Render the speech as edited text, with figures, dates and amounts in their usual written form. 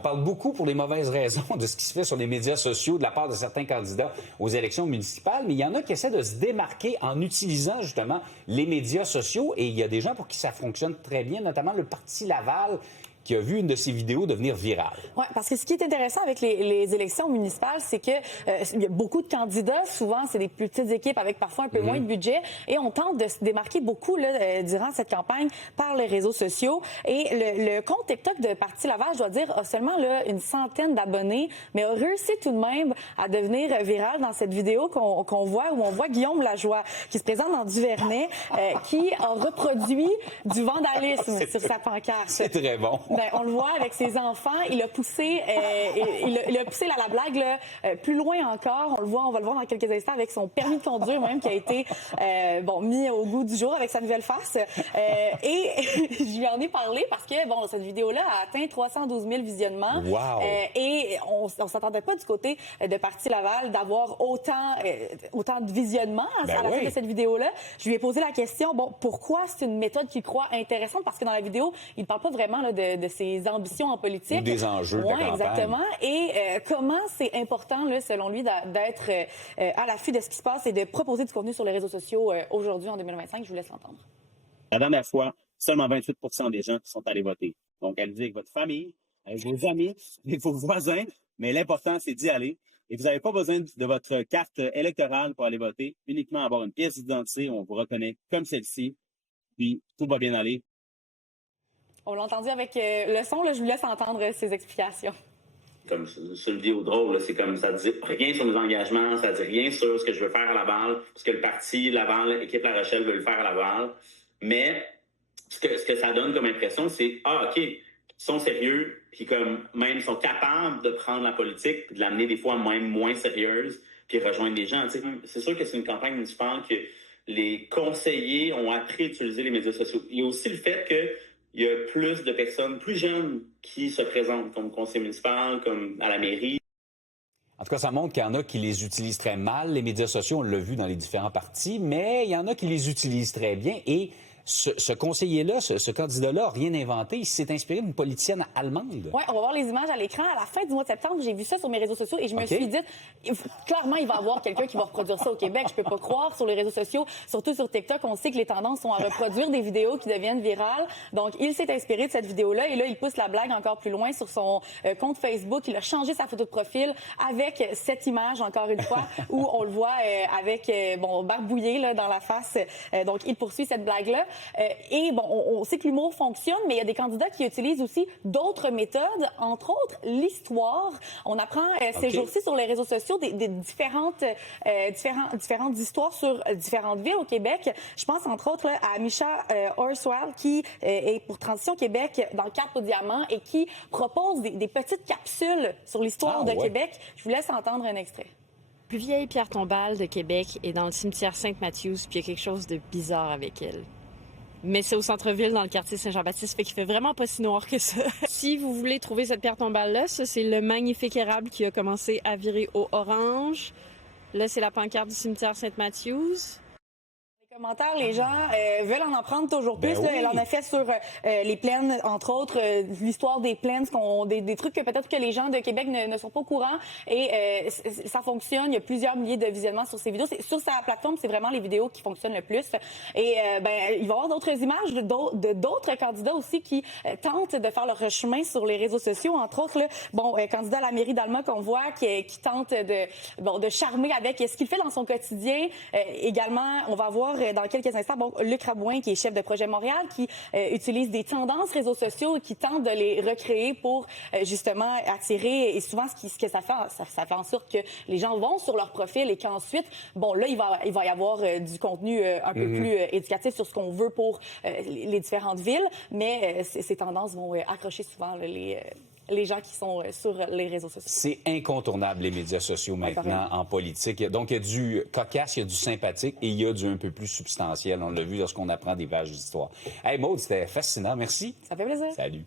On parle beaucoup pour les mauvaises raisons de ce qui se fait sur les médias sociaux de la part de certains candidats aux élections municipales, mais il y en a qui essaient de se démarquer en utilisant justement les médias sociaux et il y a des gens pour qui ça fonctionne très bien, notamment le Parti Laval qui a vu une de ses vidéos devenir virale. Oui, parce que ce qui est intéressant avec les élections municipales, c'est que il y a beaucoup de candidats. Souvent, c'est des plus petites équipes avec parfois un peu moins de budget. Et on tente de se démarquer beaucoup là, durant cette campagne par les réseaux sociaux. Et le compte TikTok de Parti Laval, je dois dire, a seulement là, une centaine d'abonnés, mais a réussi tout de même à devenir viral dans cette vidéo qu'on voit, où on voit Guillaume Lajoie, qui se présente dans Duvernay, qui a reproduit du vandalisme sur sa pancarte. C'est très bon. Ben, on le voit avec ses enfants. Il a poussé, il a poussé la blague là, plus loin encore. On va le voir dans quelques instants avec son permis de conduire même qui a été mis au goût du jour avec sa nouvelle face. Et je lui en ai parlé parce que cette vidéo-là a atteint 312 000 visionnements. Wow. Et on s'attendait pas du côté de Parti Laval d'avoir autant de visionnements à la fin de cette vidéo-là. Je lui ai posé la question, pourquoi c'est une méthode qu'il croit intéressante? Parce que dans la vidéo, il parle pas vraiment là, de ses ambitions en politique. Ou des enjeux de la campagne. Exactement. Et comment c'est important, là, selon lui, d'être à l'affût de ce qui se passe et de proposer du contenu sur les réseaux sociaux aujourd'hui, en 2025. Je vous laisse l'entendre. La dernière fois, seulement 28 des gens sont allés voter. Donc, allez-y avec votre famille, avec vos amis, avec vos voisins, mais l'important, c'est d'y aller. Et vous n'avez pas besoin de votre carte électorale pour aller voter, uniquement avoir une pièce d'identité, on vous reconnaît comme celle-ci, puis tout va bien aller. On l'a entendu avec le son, là, je vous laisse entendre ses explications. Comme sur une vidéo drôle, là, c'est comme ça dit rien sur mes engagements, ça dit rien sur ce que je veux faire à Laval, ce que le parti Laval, équipe La Rochelle veut le faire à Laval. Mais ce que ça donne comme impression, c'est OK, ils sont sérieux, puis comme même ils sont capables de prendre la politique, puis de l'amener des fois même moins sérieuse, puis rejoindre les gens. T'sais, c'est sûr que c'est une campagne municipale que les conseillers ont appris à utiliser les médias sociaux. Il y a aussi le fait que il y a plus de personnes plus jeunes qui se présentent comme conseiller municipal, comme à la mairie. En tout cas, ça montre qu'il y en a qui les utilisent très mal, les médias sociaux, on l'a vu dans les différents partis, mais il y en a qui les utilisent très bien et ce conseiller-là, ce candidat-là n'a rien inventé. Il s'est inspiré d'une politicienne allemande. Oui, on va voir les images à l'écran. À la fin du mois de septembre, j'ai vu ça sur mes réseaux sociaux et je me suis dit, clairement, il va y avoir quelqu'un qui va reproduire ça au Québec. Je peux pas croire sur les réseaux sociaux, surtout sur TikTok. On sait que les tendances sont à reproduire des vidéos qui deviennent virales. Donc, il s'est inspiré de cette vidéo-là et là, il pousse la blague encore plus loin sur son compte Facebook. Il a changé sa photo de profil avec cette image, encore une fois, où on le voit avec, barbouillé là, dans la face. Donc, il poursuit cette blague-là. On sait que l'humour fonctionne, mais il y a des candidats qui utilisent aussi d'autres méthodes, entre autres l'histoire. On apprend ces jours-ci sur les réseaux sociaux des différentes histoires sur différentes villes au Québec. Je pense entre autres là, à Misha Horswell qui est pour Transition Québec dans le Carpe au Diamant et qui propose des petites capsules sur l'histoire de Québec. Je vous laisse entendre un extrait. La plus vieille pierre tombale de Québec est dans le cimetière Sainte-Mathieu, puis il y a quelque chose de bizarre avec elle. Mais c'est au centre-ville, dans le quartier Saint-Jean-Baptiste, fait qu'il fait vraiment pas si noir que ça. Si vous voulez trouver cette pierre tombale-là, ça, c'est le magnifique érable qui a commencé à virer au orange. Là, c'est la pancarte du cimetière Sainte-Mathieu's. Commentaires, les gens veulent en apprendre toujours plus. Oui. Elle en a fait sur les plaines, entre autres, l'histoire des plaines, des trucs que peut-être que les gens de Québec ne sont pas au courant. Et ça fonctionne. Il y a plusieurs milliers de visionnements sur ces vidéos. Sur sa plateforme, c'est vraiment les vidéos qui fonctionnent le plus. Et il va y avoir d'autres images d'autres candidats aussi qui tentent de faire leur chemin sur les réseaux sociaux. Entre autres, candidat à la mairie d'Alma qu'on voit qui tente de charmer avec ce qu'il fait dans son quotidien. Également, on va voir dans quelques instants, Luc Rabouin, qui est chef de projet Montréal, qui utilise des tendances réseaux sociaux et qui tente de les recréer pour justement attirer. Et souvent, ce que ça fait en sorte que les gens vont sur leur profil et qu'ensuite, il va y avoir du contenu un peu plus éducatif sur ce qu'on veut pour les différentes villes. Mais ces tendances vont accrocher souvent les gens qui sont sur les réseaux sociaux. C'est incontournable, les médias sociaux maintenant en politique. Donc, il y a du cocasse, il y a du sympathique et il y a du un peu plus substantiel. On l'a vu lorsqu'on apprend des pages d'histoire. Hey Maude, c'était fascinant. Merci. Ça fait plaisir. Salut.